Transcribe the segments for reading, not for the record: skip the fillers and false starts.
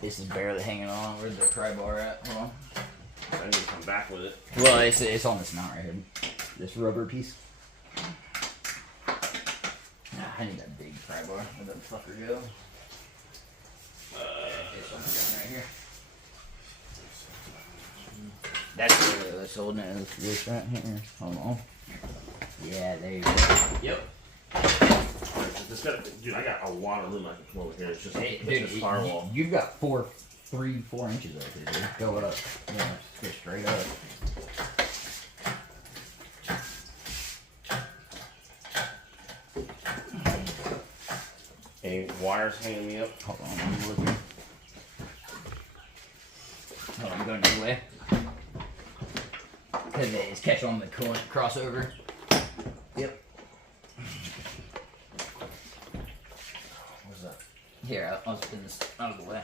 This is barely hanging on. Where's the pry bar at? Hold on. I need to come back with it. Well, it's on this mount right here. This rubber piece. I need that big pry bar. Where'd that fucker go? It's on the gun right here. That's holding it. This right here. Hold on. Yeah, there you go. Yep. Dude, I got a lot of room I can come over here. It's just, Hey, it's just firewall. You've got 4 inches up here, dude. Go up. Yeah, just go straight up. Any wires hanging me up? Hold on, I'm looking. Hold on, I'm going the other way. Because it's catch on the crossover. Yep. What's that? Here, I'll spin this out of the way.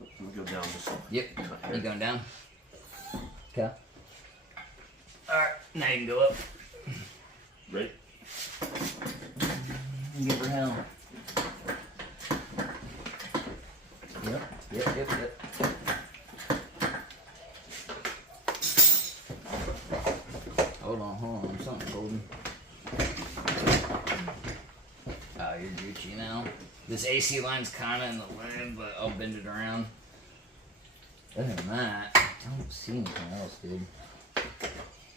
Let me go down this one. Yep. You going down? Okay. Alright, now you can go up. Ready? Give her hell. Yep. Hold on. Something's holding. Oh, you're Gucci now. This AC line's kind of in the way, but I'll bend it around. Other than that, I don't see anything else, dude.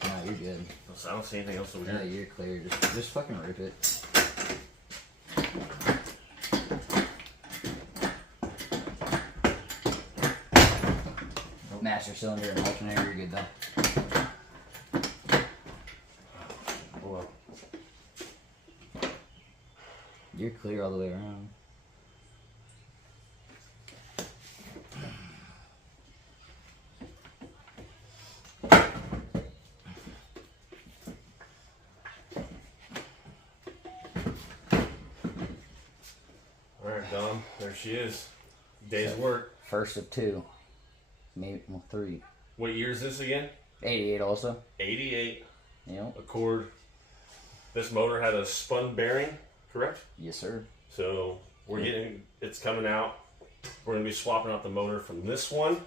No, you're good. I don't see anything else over Yeah, here. you're clear. Just fucking rip it. Master cylinder and alternator, you're good though. Hold on. You're clear all the way around. Alright, Dom. There she is. Day's work. First of 2. Maybe 3. What year is this again? 88 also. 88. Yep. Accord. This motor had a spun bearing, correct? Yes, sir. So it's coming out. We're going to be swapping out the motor from this one